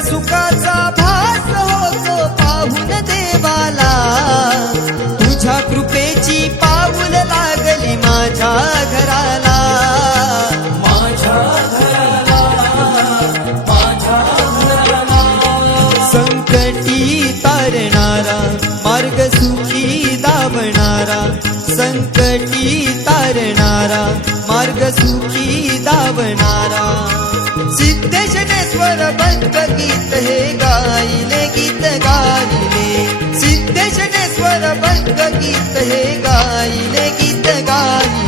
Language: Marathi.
सुखाचा भास होतो पाहून देवाला, तुझ्या कृपेची पाऊल लागली माझ्या घराला, माझ्या घराला, माझ्या घराला. संकटी तारणारा मार्ग सुखी दावणारा, संकटी तारणारा मार्ग सुखी दावणारा. सिद्धेशनेश्वर भक्त गीत हे गायले, गीत गायले. सिद्धेशनेश्वर भक्त गीत हे गायले, गीत गायले.